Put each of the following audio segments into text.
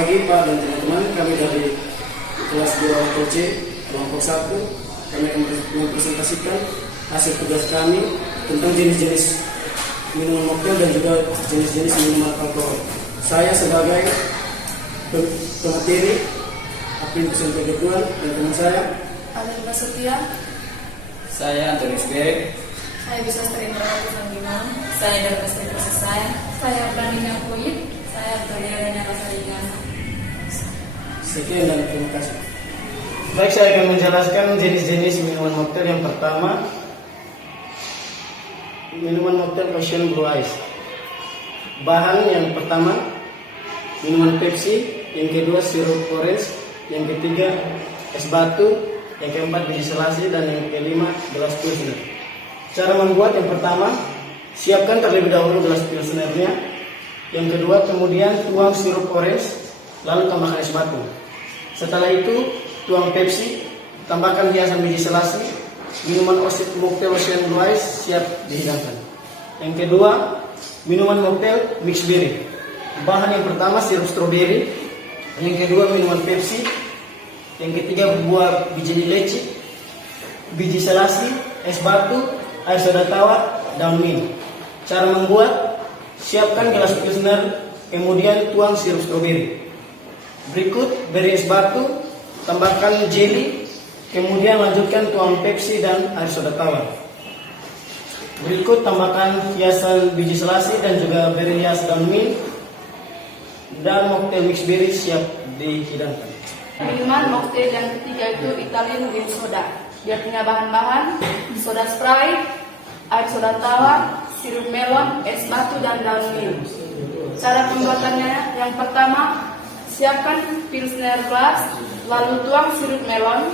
pagi Pak dan teman-teman, kami dari kelas 2 OC kelompok 1. Kami akan mempresentasikan hasil tugas kami tentang jenis-jenis minuman mocktail dan juga jenis-jenis minuman alkohol. Saya sebagai pemateri, Apin Kusen Pegetuan, dan teman saya Adel Basutia. Saya Antonius Berek. Saya bisa Terindra Kusanggimang. Saya Darmas Proses Saya Brandina Kuit. Saya Berdayana Rasaringan. Sekian dan terima kasih. Baik, saya akan menjelaskan jenis-jenis minuman mocktail. Yang pertama, minuman mocktail Passion Blue Ice. Bahan yang pertama, minuman Pepsi. Yang kedua, sirup orange. Yang ketiga, es batu. Yang keempat, biji selasi. Dan yang kelima, gelas pilsner. Cara membuat yang pertama, siapkan terlebih dahulu gelas pilsnernya. Yang kedua, kemudian tuang sirup orange, lalu tambahkan es batu. Setelah itu, tuang Pepsi, tambahkan hiasan biji selasi. Minuman mocktail Ocean Blue Ice siap dihidangkan. Yang kedua, minuman mocktail mixed berry. Bahan yang pertama, sirup stroberi. Yang kedua, minuman Pepsi. Yang ketiga, buah biji leci, biji selasi, es batu, air soda tawar, daun mint. Cara membuat, siapkan gelas pilsner, kemudian tuang sirup stroberi. Berikut, beri es batu, tambahkan jelly, kemudian lanjutkan tuang Pepsi dan air soda tawar. Berikut, tambahkan hiasan biji selasi dan juga beri hias daun mint, dan mocktail mixed berry siap dihidangkan. Minuman mocktail yang ketiga itu Italian Green Soda. Dia punya bahan-bahan soda Sprite, air soda tawar, sirup melon, es batu, dan daun mint. Cara pembuatannya, yang pertama, siapkan pilsner glass, lalu tuang sirup melon,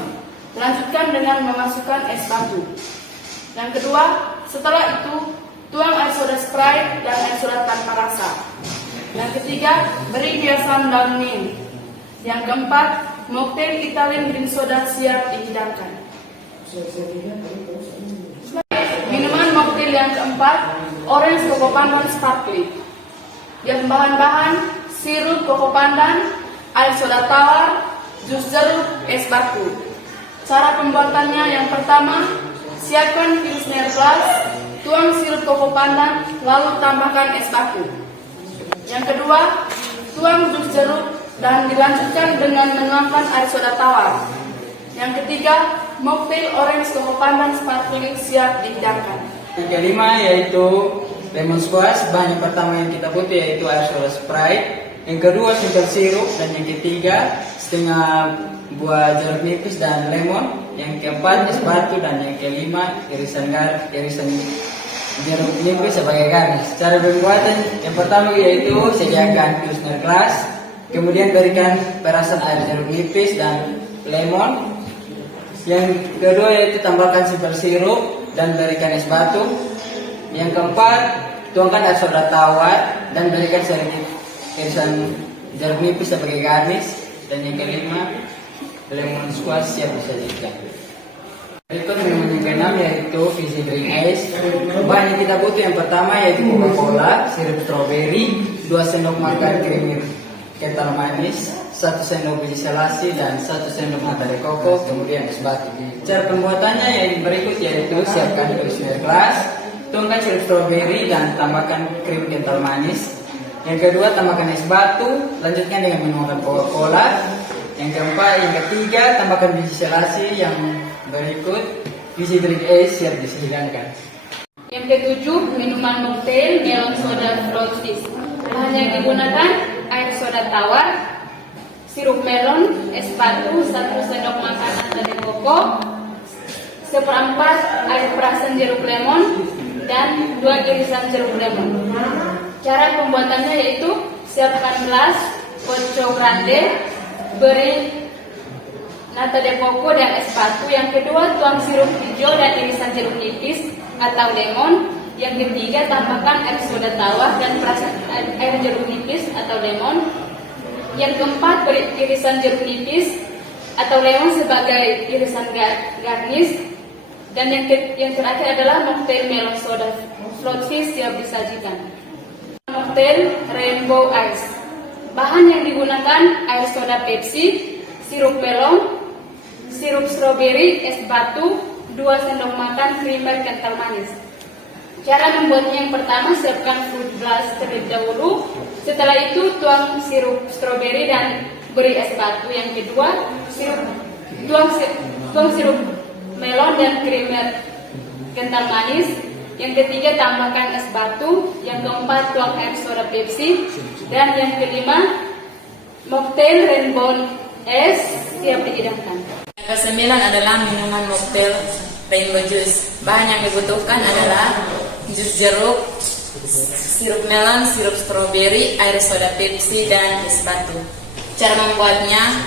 lanjutkan dengan memasukkan es batu. Yang kedua, setelah itu, tuang air soda Sprite dan air soda tanpa rasa. Yang ketiga, beri hiasan daun mint. Yang keempat, mocktail Italian Green Soda siap dihidangkan. Minuman mocktail yang keempat, Orange Coco Pandan Sparkling. Yang bahan-bahan, sirup koko pandan, air soda tawar, jus jeruk, es batu. Cara pembuatannya, yang pertama, siapkan pilsner glass, tuang sirup koko pandan, lalu tambahkan es batu. Yang kedua, tuang jus jeruk dan dilanjutkan dengan menuangkan air soda tawar. Yang ketiga, mocktail Orange Coco Pandan Sparkling siap dihidangkan. Yang kelima yaitu lemon squash. Bahan yang pertama yang kita butuh yaitu air soda Sprite. Yang kedua, sugar sirup. Dan yang ketiga, setengah buah jeruk nipis dan lemon. Yang keempat, es batu. Dan yang kelima, irisan jeruk nipis sebagai garnish. Cara pembuatan yang pertama yaitu sediakan pilsner glass, kemudian berikan perasan air jeruk nipis dan lemon. Yang kedua yaitu tambahkan sugar sirup dan berikan es batu. Yang keempat, tuangkan air soda tawar dan berikan sedikit irisan jeruk nipis sebagai garnish. Dan yang kelima, lemon squash siap disajikan. Berikut minuman yang keenam yaitu fizzy drink ice. Bahan yang kita butuh yang pertama yaitu Coca-Cola, sirup stroberi, 2 sendok makan krim kental manis, 1 sendok biji selasi, dan 1 sendok nata de coco, kemudian es batu. Cara pembuatannya yang berikut yaitu siapkan pilsner glass, tuangkan sirup stroberi dan tambahkan krim kental manis. Yang kedua, tambahkan es batu, lanjutkan dengan menuangkan Coca-Cola. Yang keempat, yang ketiga, tambahkan biji selasi. Yang berikut, fizzy drink ice siap dihidangkan. Yang ketujuh, minuman mocktail melon soda fruit fizz. Bahan yang digunakan, air soda tawar, sirup melon, es batu, 1 sendok makan nata de coco, 1/4 air perasan jeruk lemon, dan 2 irisan jeruk lemon. Cara pembuatannya yaitu siapkan gelas Poco Grande, beri nata de coco dan es batu. Yang kedua, tuang sirup hijau dan irisan jeruk nipis atau lemon. Yang ketiga, tambahkan air soda tawar dan perasan air jeruk nipis atau lemon. Yang keempat, beri irisan jeruk nipis atau lemon sebagai irisan garnish. Dan yang terakhir adalah mocktail melon soda fruit fizz siap disajikan. Mocktail Rainbow Ice. Bahan yang digunakan air soda Pepsi, sirup melon, sirup stroberi, es batu, 2 sendok makan creamer kental manis. Cara membuatnya yang pertama, siapkan fruit blast terlebih dahulu. Setelah itu tuang sirup stroberi dan beri es batu. Yang kedua, tuang sirup melon dan creamer kental manis. Yang ketiga, tambahkan es batu. Yang keempat, tuang air soda Pepsi. Dan yang kelima, mocktail rainbow es siap dihidangkan. Yang kesembilan adalah minuman mocktail rainbow juice. Bahan yang dibutuhkan adalah jus jeruk, sirup melon, sirup stroberi, air soda Pepsi, dan es batu. Cara membuatnya,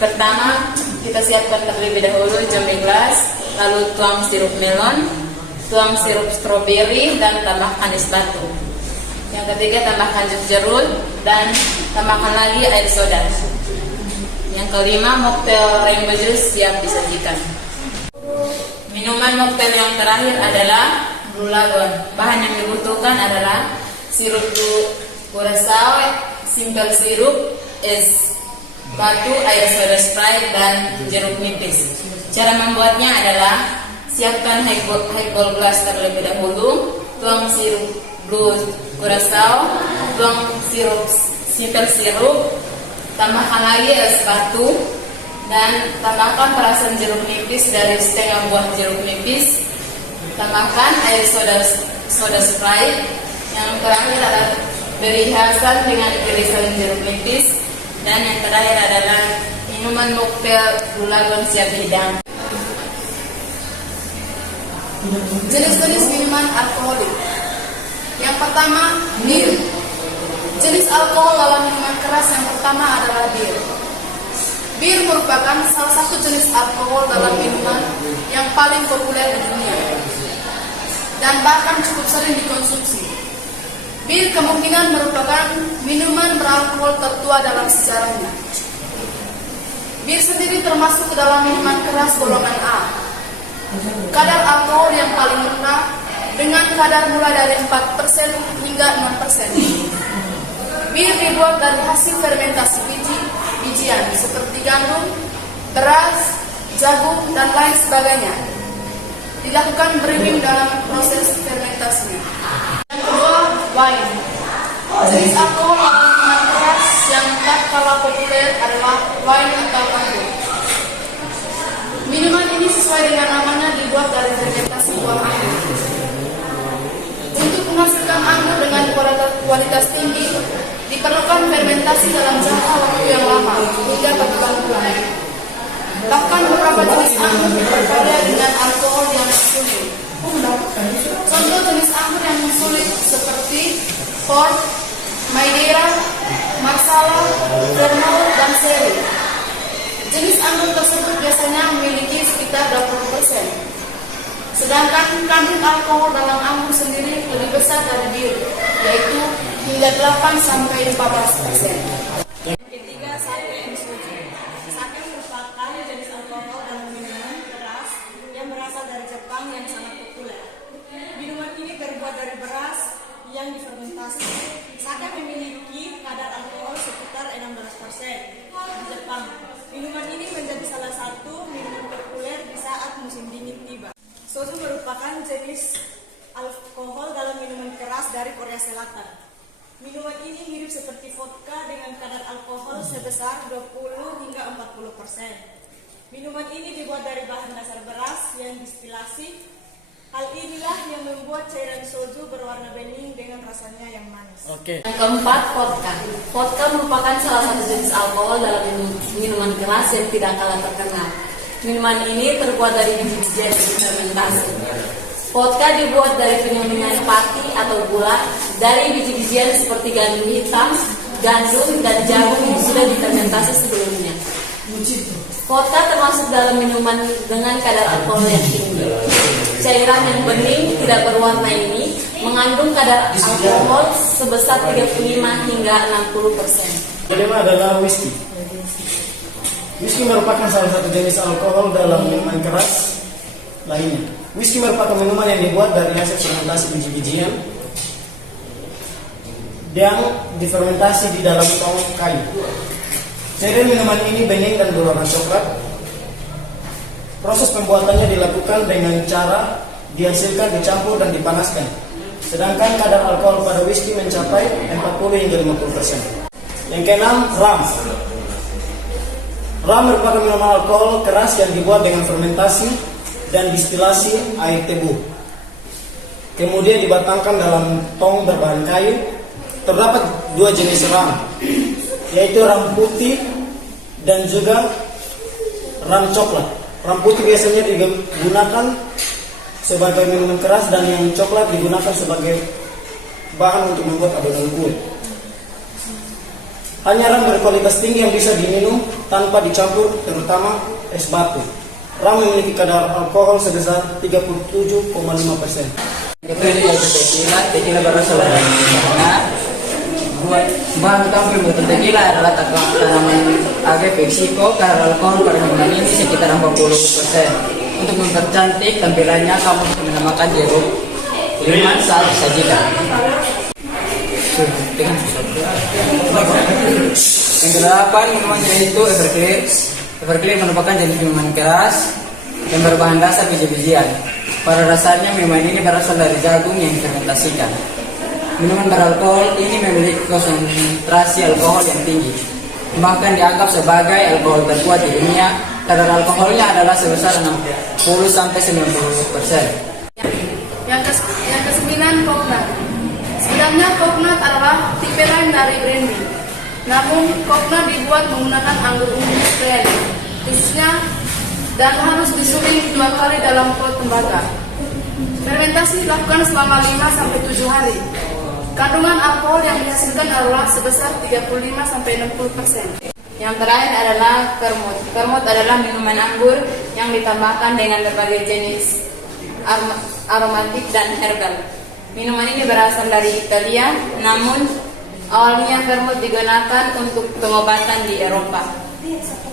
pertama kita siapkan terlebih dahulu jamur gelas, lalu tuang sirup melon, tuang sirup stroberi, dan tambahkan es batu. Yang ketiga, tambahkan jus jeruk dan tambahkan lagi air soda. Yang kelima, mocktail rainbow juice siap disajikan. Minuman mocktail yang terakhir adalah Blue Lagoon. Bahan yang dibutuhkan adalah sirup curacao, simple sirup, es batu, air soda Sprite, dan jeruk nipis. Cara membuatnya adalah siapkan highball glass terlebih dahulu, tuang sirup blue curacao, tuang sirup simple sirup, tambahkan lagi es batu, dan tambahkan perasan jeruk nipis dari setengah buah jeruk nipis. Tambahkan air soda Sprite. Yang terakhir adalah beri hiasan dengan irisan jeruk nipis. Dan yang terakhir adalah minuman mocktail Blue Lagoon siap dihidang. Jenis-jenis minuman alkoholik. Yang pertama, bir. Jenis alkohol dalam minuman keras yang pertama adalah bir. Bir merupakan salah satu jenis alkohol dalam minuman yang paling populer di dunia dan bahkan cukup sering dikonsumsi. Bir kemungkinan merupakan minuman beralkohol tertua dalam sejarahnya. Bir sendiri termasuk ke dalam minuman keras golongan A. Kadar alkohol yang paling rendah dengan kadar mulai dari 4% hingga 6%. Bir dibuat dari hasil fermentasi bijian seperti gandum, beras, jagung, dan lain sebagainya. Dilakukan brewing dalam proses fermentasinya. Yang kedua, wine. Jenis alkohol dalam minuman keras yang tak kalah populer adalah wine atau anggur. Minuman ini sesuai dengan namanya dibuat dari fermentasi buah anggur. Untuk menghasilkan anggur dengan kualitas tinggi, diperlukan fermentasi dalam jangka waktu yang lama, hingga berbulan-bulan. Bahkan beberapa jenis anggur berbeda dengan alkohol yang sulit. Contoh jenis anggur yang sulit seperti Port, Madeira, Marsala, Vermouth, dan Sherry. Jenis anggur tersebut biasanya memiliki sekitar 20%. Sedangkan kandungan alkohol dalam anggur sendiri lebih besar dari bir, yaitu hingga 8-14%. Ketiga, sake and soju. Sake merupakan jenis alkohol dalam minuman keras yang berasal dari Jepang yang sangat populer. Minuman ini terbuat dari beras yang difermentasi. Sake memiliki kadar alkohol sekitar 16% di Jepang. Minuman ini menjadi salah satu minuman populer di saat musim dingin tiba. Soju merupakan jenis alkohol dalam minuman keras dari Korea Selatan. Minuman ini mirip seperti vodka dengan kadar alkohol sebesar 20 hingga 40%. Minuman ini dibuat dari bahan dasar beras yang distilasi. Hal inilah yang membuat cairan soju berwarna bening dengan rasanya yang manis. Yang keempat, vodka. Vodka merupakan salah satu jenis alkohol dalam minuman keras yang tidak kalah terkenal. Minuman ini terbuat dari biji-bijian fermentasi. Vodka dibuat dari penyulingan pati atau gula dari biji-bijian seperti gandum hitam, gandum, dan jagung yang sudah difermentasi sebelumnya. Vodka termasuk dalam minuman dengan kadar alkohol yang tinggi. Cairan yang bening tidak berwarna ini mengandung kadar alkohol sebesar 35 hingga 60%. Kelima adalah whisky. Whisky merupakan salah satu jenis alkohol dalam minuman keras lainnya. Whisky merupakan minuman yang dibuat dari hasil fermentasi biji-bijian yang difermentasi di dalam tong kayu. Ciri minuman ini bening dan berwarna coklat. Proses pembuatannya dilakukan dengan cara dihasilkan, dicampur, dan dipanaskan. Sedangkan kadar alkohol pada whisky mencapai 40 hingga 50%. Yang keenam, ram. Ram merupakan minuman alkohol keras yang dibuat dengan fermentasi dan distilasi air tebu. Kemudian dibatangkan dalam tong berbahan kayu. Terdapat dua jenis ram, yaitu ram putih dan juga ram coklat. Ram putih biasanya digunakan sebagai minuman keras dan yang coklat digunakan sebagai bahan untuk membuat adonan kue. Hanya ram berkualitas tinggi yang bisa diminum tanpa dicampur, terutama es batu. Ram memiliki kadar alkohol sebesar 37,5%. Kemudian yaitu tequila berasal dari Cina. Bahan utama pembuatan tequila adalah tanaman agave Meksiko. Kadar alkohol pada minuman ini sekitar 40%. Untuk mempercantik tampilannya, kamu bisa menambahkan jeruk limau saat disajikan. Yang kedelapan, minumannya itu Everclear. Everclear merupakan jenis minuman keras yang berbahan dasar biji-bijian. Pada dasarnya minuman ini berasal dari jagung yang difermentasikan. Minuman beralkohol ini memiliki konsentrasi alkohol yang tinggi, bahkan dianggap sebagai alkohol terkuat di dunia. Kadar alkoholnya adalah sebesar 60-90%. Yang kesembilan, coconut. Sebenarnya coconut adalah tipe lain dari brandy. Namun coconut dibuat menggunakan anggur ungu Australia, khususnya, dan harus disuling 2 kali dalam pot tembaga. Fermentasi dilakukan selama 5-7 hari. Kandungan alkohol yang dihasilkan adalah sebesar 35-60%. Yang terakhir adalah vermouth. Vermouth adalah minuman anggur yang ditambahkan dengan berbagai jenis aromatik dan herbal. Minuman ini berasal dari Italia, namun awalnya vermouth digunakan untuk pengobatan di Eropa.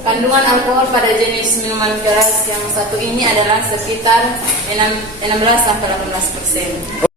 Kandungan alkohol pada jenis minuman keras yang satu ini adalah sekitar 16-18%.